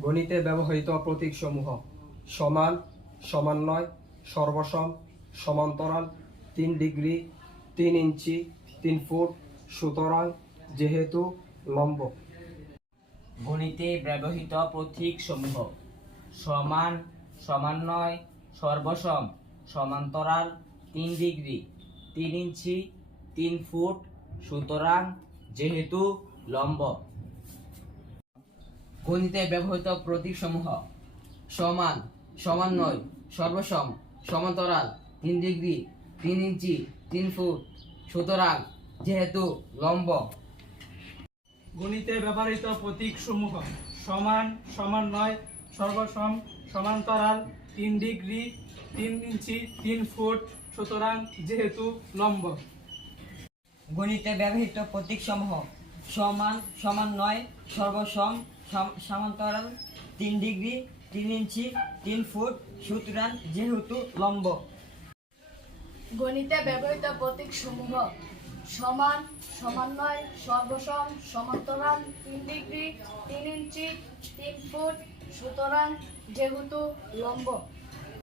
গণিতে ব্যবহৃত প্রতীকসমূহ: সমান, সমন্বয়, সর্বসম, সমান্তরাল, 3 ডিগ্রি, 3 ইঞ্চি, 3 ফুট, সুতরাং, যেহেতু, লম্ব। গণিতে ব্যবহৃত প্রতীকসমূহ: সমান, সমন্বয়, সর্বসম, সমান্তরাল, 3 ডিগ্রি, 3 ইঞ্চি, 3 ফুট, সুতরাং, যেহেতু, লম্ব। গণিতে ব্যবহৃত প্রতীকসমূহ: সমান, সমন্বয়, সর্বসম, সমান্তরাল, 3 ডিগ্রি, 3 ইঞ্চি, 3 ফুট, সুতরাং, যেহেতু, লম্ব। গণিতে ব্যবহৃত প্রতীকসমূহ: সমান, সমন্বয়, সর্বসম, সমান্তরাল, 3 ডিগ্রি, 3 ইঞ্চি, 3 ফুট, সুতরাং, যেহেতু, লম্ব। গণিতে ব্যবহৃত প্রতীকসমূহ: সমান, সমন্বয়, সর্বসম, সমান্তরাল, 3 ডিগ্রি, 3 ইঞ্চি, 3 ফুট, সুতরাং, যেহেতু, লম্ব। গণিতে ব্যবহৃত প্রতীকসমূহ: সমান, সমন্বয়, সর্বসম, সমান্তরাল, 3 ডিগ্রি, 3 ইঞ্চি, 3 ফুট, সুতরাং, যেহেতু, লম্ব।